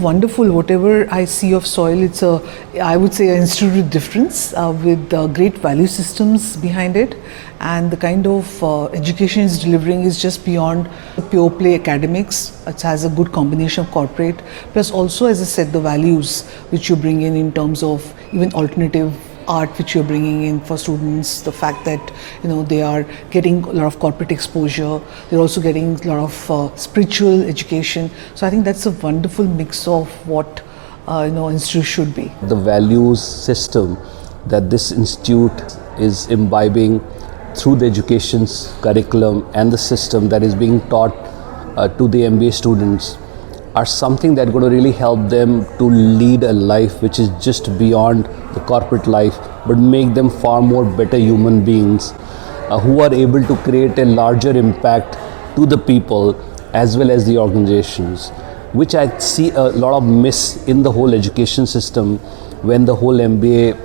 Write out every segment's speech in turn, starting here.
wonderful. Whatever I see of SOIL, I would say, an institute with difference, with great value systems behind it, and the kind of education it's delivering is just beyond pure play academics. It has a good combination of corporate, plus also, as I said, the values which you bring in terms of even alternative art which you're bringing in for students, the fact that they are getting a lot of corporate exposure, they're also getting a lot of spiritual education. So I think that's a wonderful mix of what institute should be. The values system that this institute is imbibing through the education's curriculum and the system that is being taught to the MBA students are something that are going to really help them to lead a life which is just beyond the corporate life, but make them far more better human beings who are able to create a larger impact to the people as well as the organizations, which I see a lot of miss in the whole education system when the whole MBA,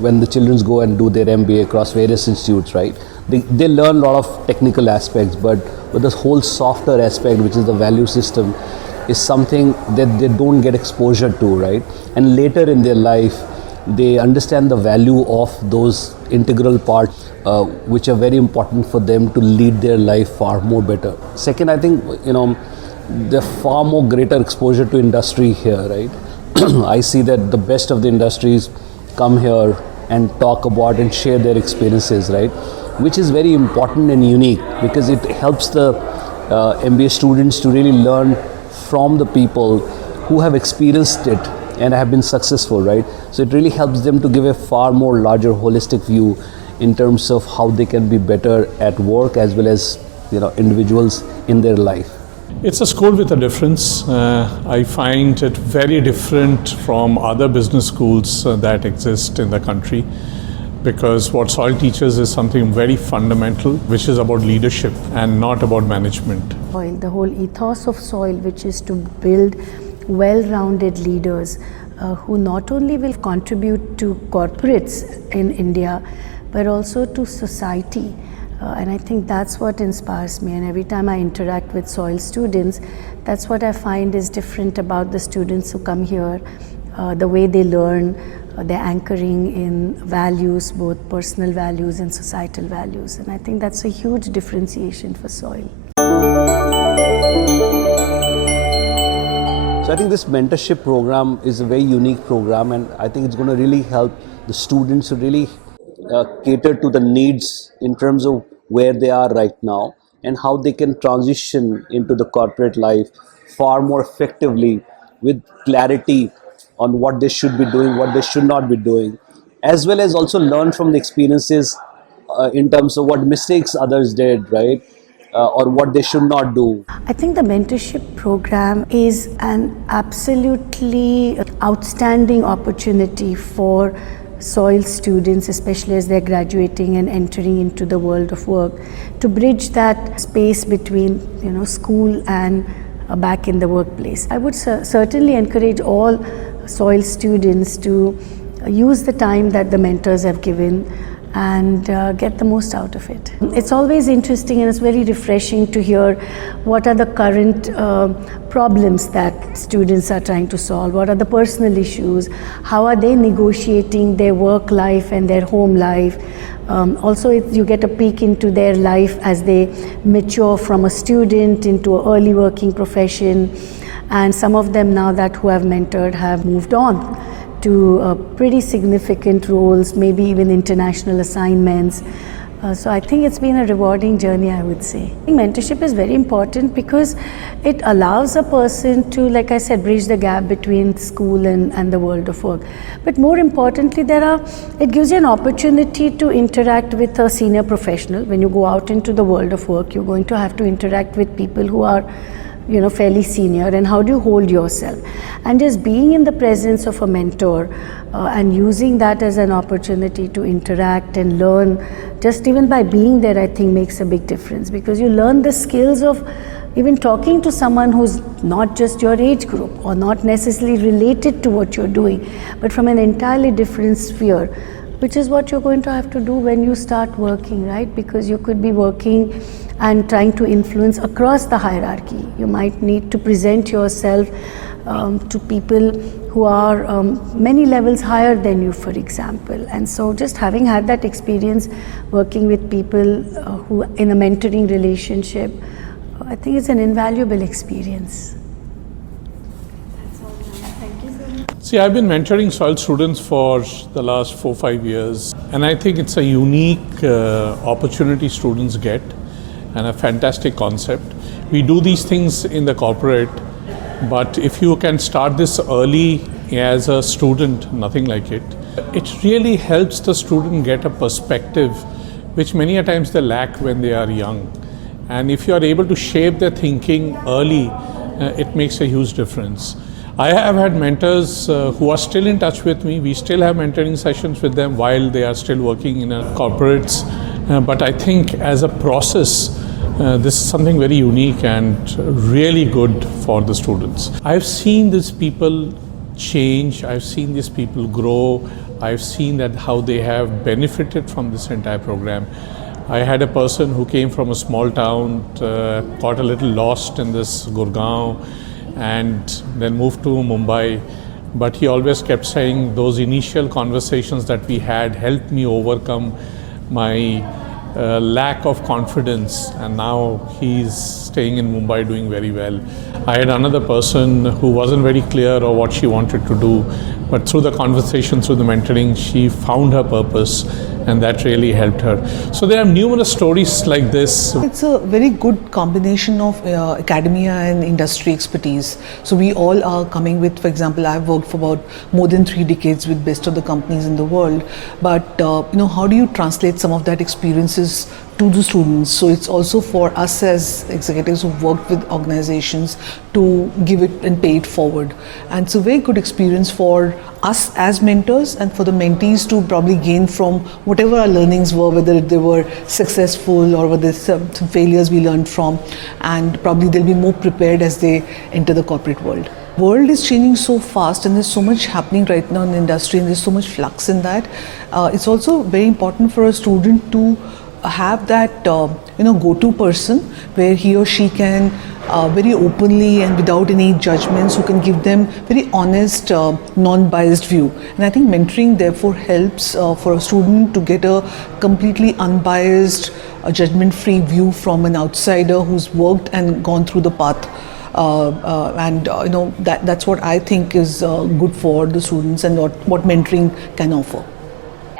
when the children go and do their MBA across various institutes, right? They learn a lot of technical aspects, but this whole softer aspect, which is the value system, is something that they don't get exposure to, right? And later in their life, they understand the value of those integral parts, which are very important for them to lead their life far more better. Second, I think, there's far more greater exposure to industry here, right? I see that the best of the industries come here and talk about and share their experiences, right? Which is very important and unique because it helps the MBA students to really learn from the people who have experienced it and have been successful, right? So it really helps them to give a far more larger holistic view in terms of how they can be better at work as well as individuals in their life. It's a school with a difference. I find it very different from other business schools that exist in the country, because what SOIL teaches is something very fundamental, which is about leadership and not about management. The whole ethos of SOIL, which is to build well-rounded leaders who not only will contribute to corporates in India, but also to society. And I think that's what inspires me, and every time I interact with SOIL students, that's what I find is different about the students who come here, the way they learn, their anchoring in values, both personal values and societal values, and I think that's a huge differentiation for SOIL. So I think this mentorship program is a very unique program, and I think it's going to really help the students to really cater to the needs in terms of where they are right now and how they can transition into the corporate life far more effectively with clarity on what they should be doing, what they should not be doing, as well as also learn from the experiences in terms of what mistakes others did, right? Or what they should not do. I think the mentorship program is an absolutely outstanding opportunity for SOIL students, especially as they're graduating and entering into the world of work, to bridge that space between school and back in the workplace. I would certainly encourage all SOIL students to use the time that the mentors have given and get the most out of it. It's always interesting and it's very refreshing to hear what are the current problems that students are trying to solve, what are the personal issues, how are they negotiating their work life and their home life. Also, you get a peek into their life as they mature from a student into an early working profession, and some of them now who have mentored have moved on to pretty significant roles, maybe even international assignments. So I think it's been a rewarding journey, I would say. Mentorship is very important because it allows a person to, like I said, bridge the gap between school and the world of work. But more importantly, it gives you an opportunity to interact with a senior professional. When you go out into the world of work, you're going to have to interact with people who are fairly senior, and how do you hold yourself? And just being in the presence of a mentor and using that as an opportunity to interact and learn, just even by being there, I think makes a big difference, because you learn the skills of even talking to someone who's not just your age group or not necessarily related to what you're doing, but from an entirely different sphere, which is what you're going to have to do when you start working, right? Because you could be working and trying to influence across the hierarchy. You might need to present yourself to people who are many levels higher than you, for example. And so just having had that experience working with people who in a mentoring relationship, I think it's an invaluable experience. See, I've been mentoring soil students for the last 4-5 years, and I think it's a unique opportunity students get and a fantastic concept. We do these things in the corporate, but if you can start this early as a student, nothing like it. It really helps the student get a perspective which many a times they lack when they are young. And if you are able to shape their thinking early, it makes a huge difference. I have had mentors who are still in touch with me. We still have mentoring sessions with them while they are still working in corporates. But I think as a process, this is something very unique and really good for the students. I've seen these people change. I've seen these people grow. I've seen that how they have benefited from this entire program. I had a person who came from a small town, got a little lost in this Gurgaon, and then moved to Mumbai. But he always kept saying those initial conversations that we had helped me overcome my lack of confidence, and now he's staying in Mumbai doing very well. I had another person who wasn't very clear of what she wanted to do, but through the conversation, through the mentoring, she found her purpose, and that really helped her. So there are numerous stories like this. It's a very good combination of academia and industry expertise. So we all are coming with, for example, I've worked for about more than 3 decades with best of the companies in the world. But how do you translate some of that experiences to the students? So it's also for us as executives who've worked with organizations to give it and pay it forward. And it's a very good experience for us as mentors and for the mentees to probably gain from whatever our learnings were, whether they were successful or whether some failures we learned from, and probably they'll be more prepared as they enter the corporate world. World is changing so fast and there's so much happening right now in the industry and there's so much flux in that. It's also very important for a student to have that go-to person where he or she can very openly and without any judgments, who can give them very honest, non-biased view. And I think mentoring therefore helps for a student to get a completely unbiased, judgment-free view from an outsider who's worked and gone through the path. That's what I think is good for the students and what mentoring can offer.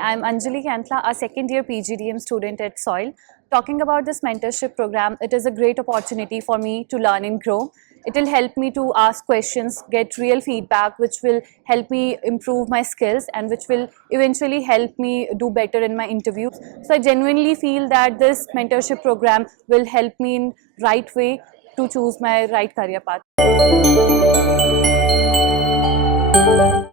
I'm Anjali Kantla, a second year PGDM student at SOIL. Talking about this mentorship program, it is a great opportunity for me to learn and grow. It will help me to ask questions, get real feedback, which will help me improve my skills and which will eventually help me do better in my interviews. So I genuinely feel that this mentorship program will help me in right way to choose my right career path.